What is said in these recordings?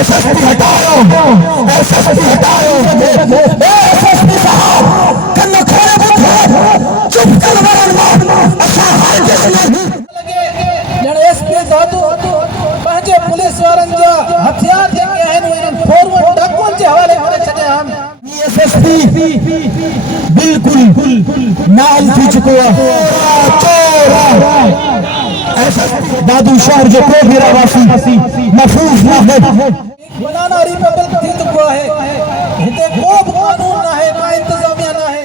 SSP हटाओ, SSP हटाओ, SSP साहब कन्नो खड़े बुद्धे चुप कर वरन असा हर जिसने जण एसपी दादू पंहिंजे पुलिस वारनि जा हथियार जेके आहिनि इन्हनि फोरवर्ड डाकुनि जे हवाले करे छॾिया आहिनि। एसएसपी बिल्कुल नाल थी चुको है। दादू शहर जो को भी रहवासी महफूज न है। बनाना रिपब्लिक थी चुको है। हिते को भी कानून ना है, का इंतजामिया ना है।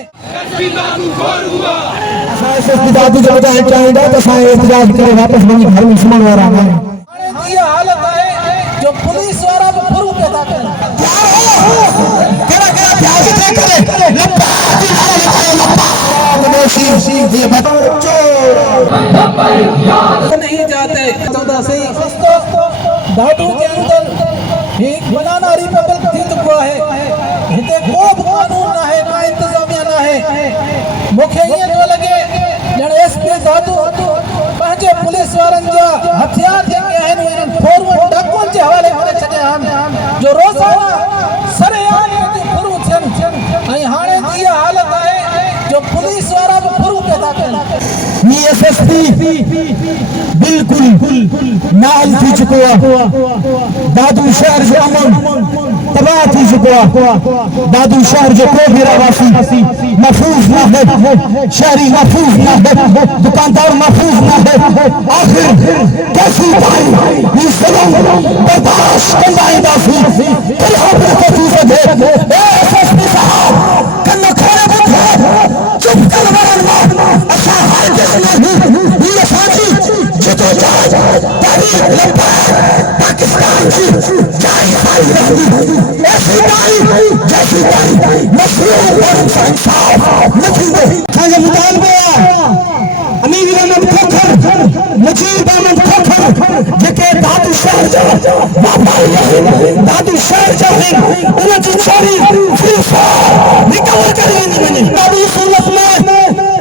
एसएसपी दादू जो बता चाहिए तो साए एहतजाज करे वापस वही घर में सुमन वाला है। ये हालत है जो पुलिस वाला फुरू पैदा करे। केड़ा केड़ा ध्यान से करे लपा ये बताओ चोर नहीं जाते 14 से दादू के अंदर एक बनाना रिपब्लिक थी चुको है। हिते को भी कानून ना है, का इंतजामिया ना है। मुखे ये तो लगे जण एसपी दादू पंहिंजे पुलिस वारनि जा हथियार जेके आहिनि इन्हनि फोरवर्ड डाकुनि जे हवाले करे छॾिया आहिनि जो रोज़ाना सरेआम फुरू थियनि ऐं हाणे जी हालत आहे जो पुलिस वारा भी फुरू पैदा कनि। एसएसपी बिल्कुल नाल थी चुको है। दादू शहर जो अमन तबाह थी चुको है। दादू शहर जो को भी रहवासी महफूज न है, शहरी महफूज न है, दुकानदार महफूज न है। आखिर कैसी भाई ये जुल्म बर्दाश्त करवाएगा एसएसपी साहब कन्नो खड़े बुद्धे चुप कर वरन असा हर जिसने ये साथी जितो जाए तारीख लंबा पाकिस्तान की जाए भाई रहती ऐसी भाई जैसी भाई मसरूम और इंसाफ नहीं दे खाने मुतालबे अमीर अहमद खोखर मुजीब अहमद खोखर जेके दादू शहर जा दादू शहर जा उन जी छोरी रिकवर करी वञे। दादू सूरत में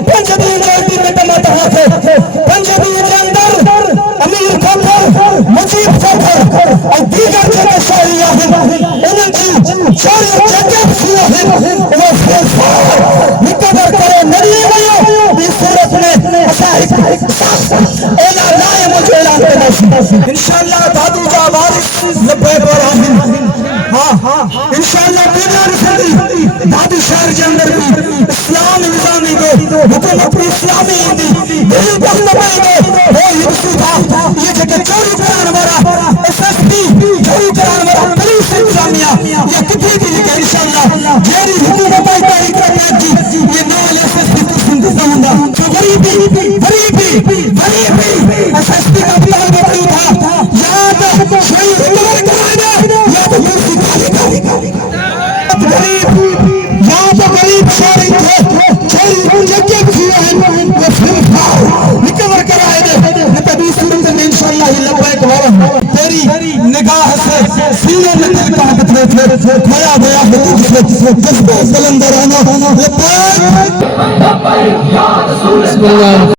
पंजाबी जल्दी में टमाटा है पंजाबी के अंदर अमीर खोखर मुजीब खोखर और दीगर जेके शहरी आहिनि उन्हनि जी छोरी जेके थी आहिनि उहे रिकवर करे नड़ी वयो। इस सूरत में असा एला लाए मुझे ऐलान कंदासीं इंशाअल्लाह दादू जा वारिस लबे पर आहिनि। हां इंशाअल्लाह बिना रखंदी दादू शहर के अंदर भी इस्लाम निजामी दे हुकूमत इस्लामी दी दिल्ली वक्त पाएंगे वो युसुफा ये जगह चोरी कराने वाला एसएसपी चोरी कराने वाला पुलिस इंतजामिया ये कितनी भी लिखे इंशाअल्लाह जेरी हुकूमत आई जी ये नाल एसएसपी को इंतजाम होगा जो गरीबी एसएसपी का प्लान बदली था याद शहीद रिकवर कराएगा या तो कुर्सी खाली करेगा। गरीब शहरी थे छोरी जगह थी वो फिर रिकवर कराएंगे नबी सूरत में इंशाअल्लाह लब्बैक वाला तेरी निगाह से सीने में दिल कांप थे खोया गया है तुझसे जज्बे बुलंद रहना लब्बैक।